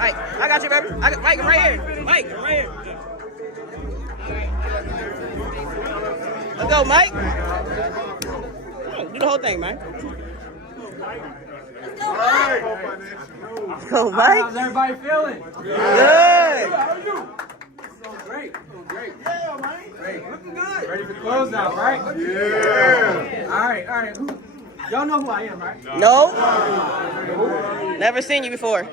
Mike, I got you, baby. Mike, I'm right here. Mike, I'm right here. Let's go, Mike. Do the whole thing, man. Let's go, Mike. How's everybody feeling? Good. How are you? Great. Great. Yeah, man. Great. Looking good. Ready for close out, right? Yeah. All right. Y'all know who I am, right? No. Never seen you before.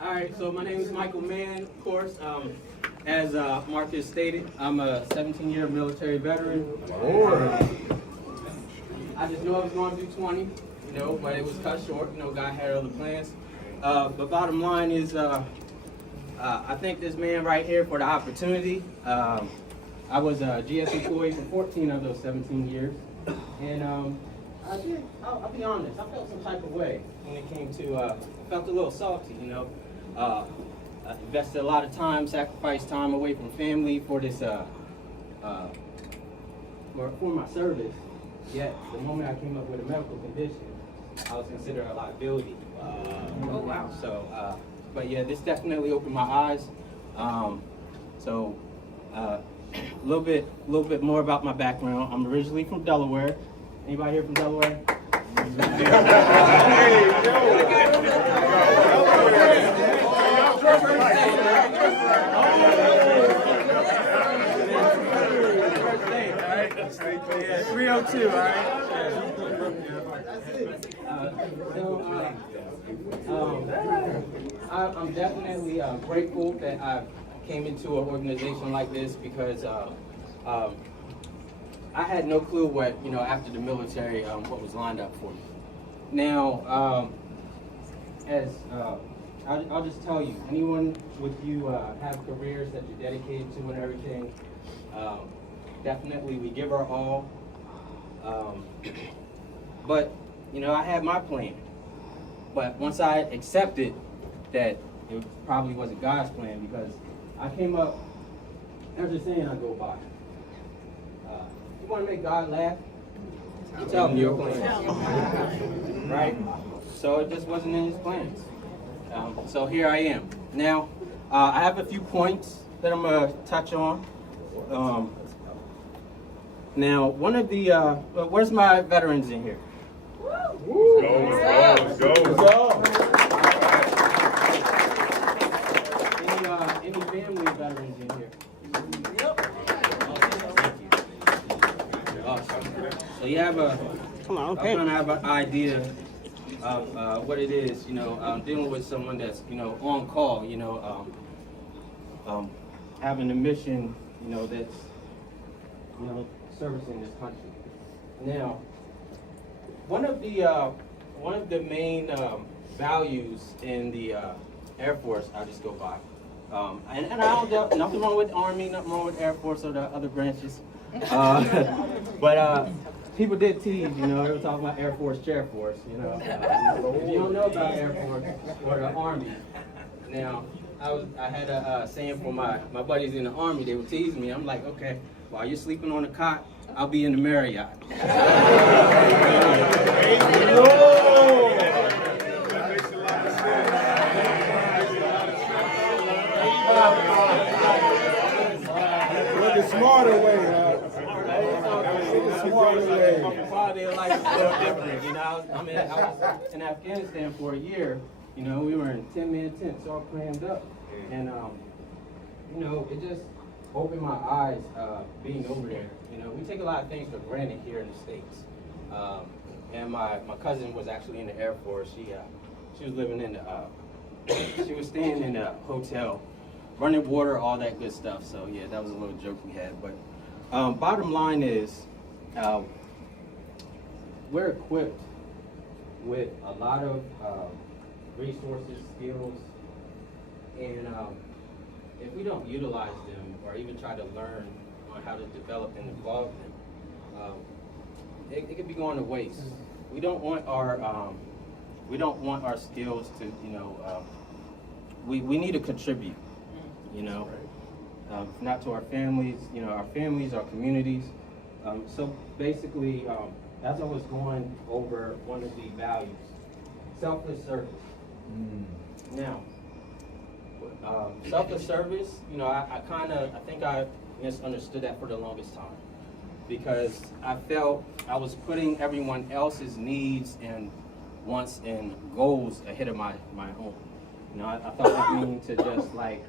All right, so my name is Michael Mann, of course. As Marcus stated, I'm a 17-year military veteran. I just knew I was going to do 20, but it was cut short. God had other plans. But bottom line is, I thank this man right here for the opportunity. I was a GS employee for 14 of those 17 years. And I'll be honest, I felt some type of way when it came to, I felt a little salty, I invested a lot of time, sacrificed time away from family for this, for my service. Yet, the moment I came up with a medical condition, I was considered a liability. Oh wow! So, but yeah, this definitely opened my eyes. A little bit more about my background. I'm originally from Delaware. Anybody here from Delaware? Yeah, 302, all right? I'm definitely grateful that I came into an organization like this because I had no clue what, after the military, what was lined up for me. Now, I'll just tell you, anyone with you have careers that you're dedicated to and everything, definitely we give our all. But, I had my plan. But once I accepted that it probably wasn't God's plan, because I came up, there's a saying I go by. You want to make God laugh? You tell him your plan. Right? So it just wasn't in his plans. So here I am. Now, I have a few points that I'm going to touch on. Now, one of the, where's my veterans in here? Let's go. Any family veterans in here? Awesome. So you have kind of have an idea of what it is, dealing with someone that's, on call, having a mission, that's, servicing this country. Now, one of the main values in the Air Force, I'll just go by, and I don't doubt nothing wrong with the Army, nothing wrong with Air Force or the other branches, but people did tease, they were talking about Air Force, Chair Force, if you don't know about Air Force or the Army, now, I had a saying for my buddies in the Army, they would tease me, I'm like, okay, while you're sleeping on a cot, I'll be in the Marriott. Look the smarter way, My quality of life is a little different, I was in Afghanistan for a year, we were in 10-man tents, all crammed up, and it just opened my eyes being over there. We take a lot of things for granted here in the States. And my cousin was actually in the Air Force. She was living in she was staying in a hotel, running water, all that good stuff. So yeah, that was a little joke we had. But bottom line is, we're equipped with a lot of resources, skills, and if we don't utilize them or even try to learn on how to develop and evolve them, it could be going to waste. We don't want our skills to, we need to contribute, not to our families, our communities. So basically, as I was going over one of the values, selfless service. Now, Selfless service, you know, I think I misunderstood that for the longest time, because I felt I was putting everyone else's needs and wants and goals ahead of my own. You know, I thought that meant to just like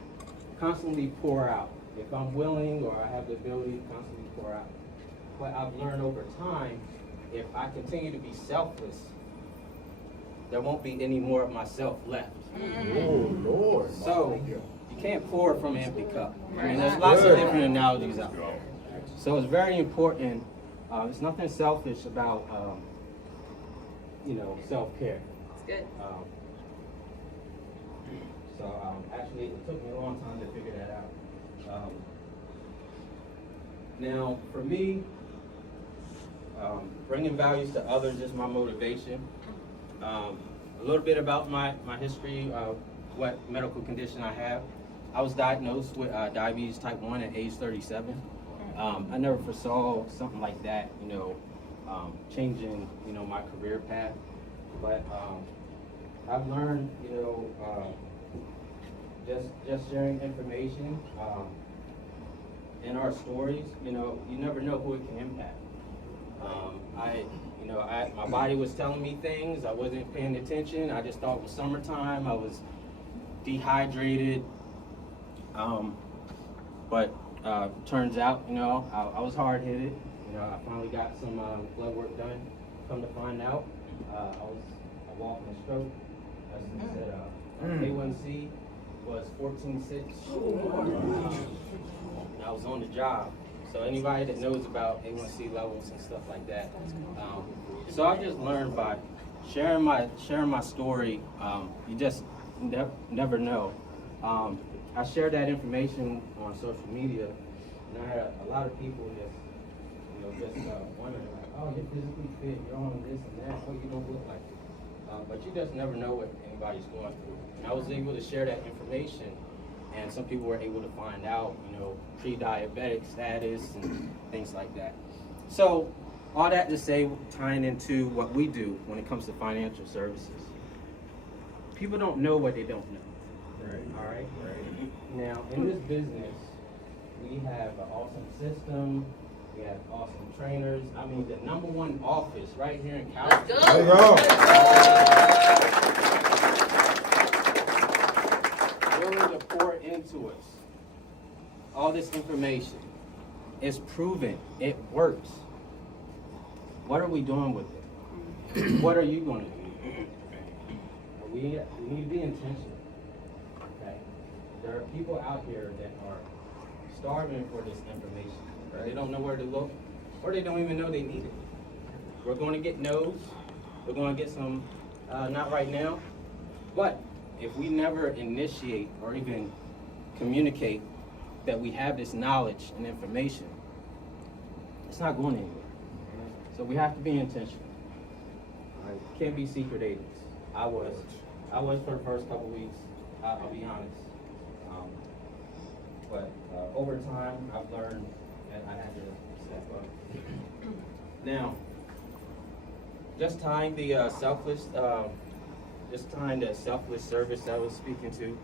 constantly pour out. If I'm willing or I have the ability to constantly pour out. But I've learned over time, if I continue to be selfless, there won't be any more of myself left. Oh, Lord. So you can't pour from an empty cup. I mean, there's lots of different analogies out there. So it's very important. There's nothing selfish about, you know, self-care. It's good. Actually, it took me a long time to figure that out. Now, for me, bringing values to others is my motivation. A little bit about my history, what medical condition I have. I was diagnosed with diabetes type 1 at age 37. I never foresaw something like that, you know, changing, you know, my career path. But I've learned, you know, just sharing information in our stories, you know, you never know who it can impact. My body was telling me things, I wasn't paying attention. I just thought it was summertime. I was dehydrated. But turns out, you know, I was hard-headed. You know, I finally got some blood work done. Come to find out, I walked in a stroke. As I said, A1C was 14.6. And I was on the job. So anybody that knows about A1C levels and stuff like that. So I just learned by sharing my story. You just never know. I shared that information on social media, and I had a lot of people just wondering like, oh, you're physically fit, you're on this and that, oh, you don't look like it. But you just never know what anybody's going through. And I was able to share that information, and some people were able to find out, you know, pre-diabetic status and things like that. So all that to say, tying into what we do when it comes to financial services, people don't know what they don't know. Right. All right. Now, in this business, we have an awesome system. We have awesome trainers. I mean, the #1 office right here in California. Let's go. Willing to pour into us all this information. It's proven. It works. What are we doing with it? What are you going to do? We need to be intentional. Okay? There are people out here that are starving for this information. Right? They don't know where to look, or they don't even know they need it. We're going to get no's. We're going to get some, not right now. But if we never initiate or even communicate that we have this knowledge and information, it's not going anywhere. So we have to be intentional. Right? Can't be secret agents. I was for the first couple weeks. I'll be honest. But over time, I've learned that I had to step up. Now, just tying the selfless service I was speaking to.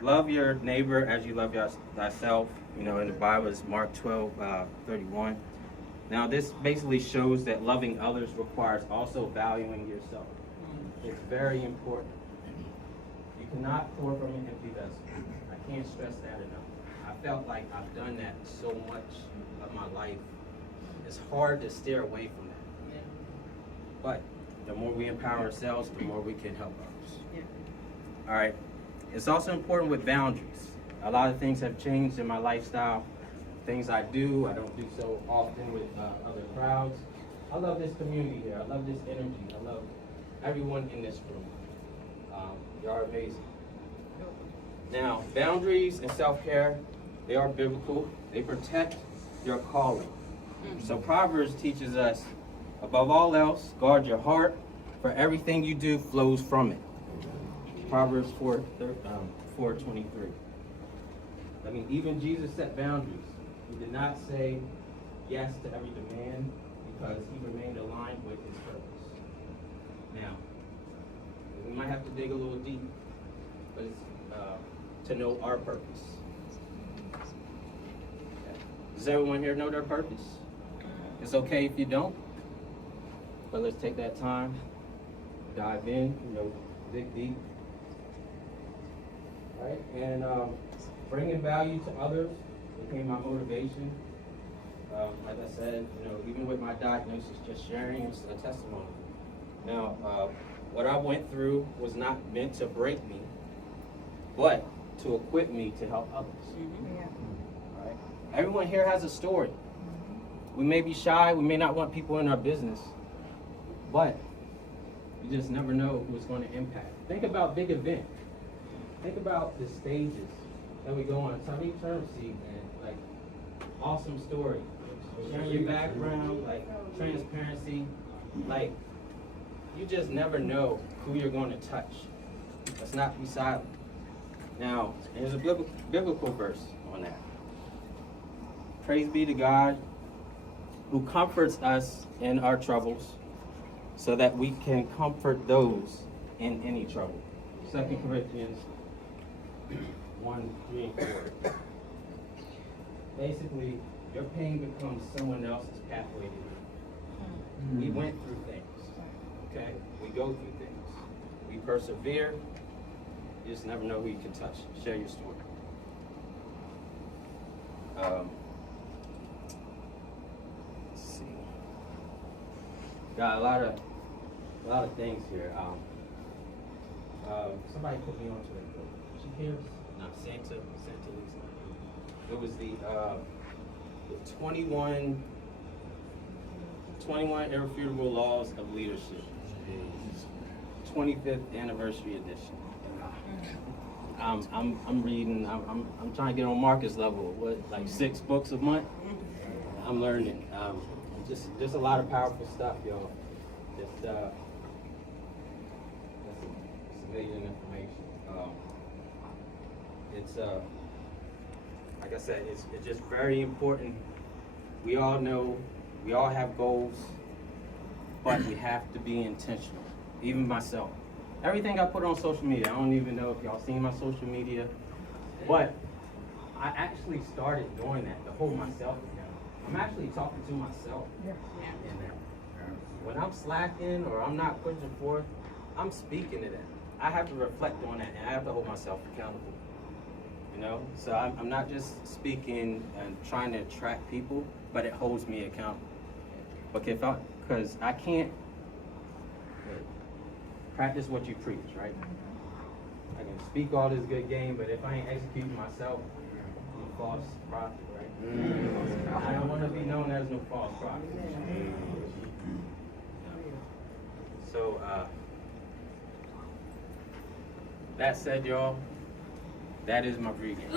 Love your neighbor as you love thyself. You know, in the Bible, it's Mark 12:31. Now, this basically shows that loving others requires also valuing yourself. It's very important. You cannot pour from an empty vessel. I can't stress that enough. I felt like I've done that so much of my life. It's hard to steer away from that. Yeah. But the more we empower ourselves, the more we can help others. Yeah. All right. It's also important with boundaries. A lot of things have changed in my lifestyle. Things I do, I don't do so often with other crowds. I love this community here. I love this energy. I love everyone in this room. You are amazing. Now, boundaries and self-care, they are biblical. They protect your calling. So Proverbs teaches us, above all else, guard your heart, for everything you do flows from it. Proverbs 4:23. I mean, even Jesus set boundaries. He did not say yes to every demand because he remained aligned with his purpose. Now, we might have to dig a little deep, but it's to know our purpose. Okay. Does everyone here know their purpose? It's okay if you don't, but let's take that time, dive in, dig deep. Right? And bringing value to others became my motivation. Like I said, even with my diagnosis, just sharing is a testimony. Now, what I went through was not meant to break me, but to equip me to help others. All right? Everyone here has a story. We may be shy, we may not want people in our business, but you just never know who it's going to impact. Think about big events. Think about the stages that we go on. Tony Termsey, and like awesome story. Sharing your background, like transparency, like you just never know who you're going to touch. Let's not be silent. Now, there's a biblical verse on that. Praise be to God who comforts us in our troubles so that we can comfort those in any trouble. 2 Corinthians 1, 3, and 4. Basically, your pain becomes someone else's pathway to healing. We went through things, okay? We go through things. We persevere. You just never know who you can touch. Share your story. Let's see. Got a lot of things here. Somebody put me onto it. She cares? No, Santa Lisa. It was the 21 Irrefutable Laws of Leadership. 25th anniversary edition. I'm reading. I'm trying to get on Marcus level. What, like 6 books a month? I'm learning. Just a lot of powerful stuff, y'all. It's amazing information. It's like I said, it's just very important. We all know, we all have goals, but we have to be intentional. Even myself. Everything I put on social media, I don't even know if y'all seen my social media, but I actually started doing that to hold myself accountable. I'm actually talking to myself in that. When I'm slacking or I'm not pushing forth, I'm speaking to that. I have to reflect on that, and I have to hold myself accountable. So I'm not just speaking and trying to attract people, but it holds me accountable. Because I can't practice what you preach, right? I can speak all this good game, but if I ain't executing myself, I'm a false prophet, right? I don't want to be known as no false prophet. So, that said, y'all, that is my pregame.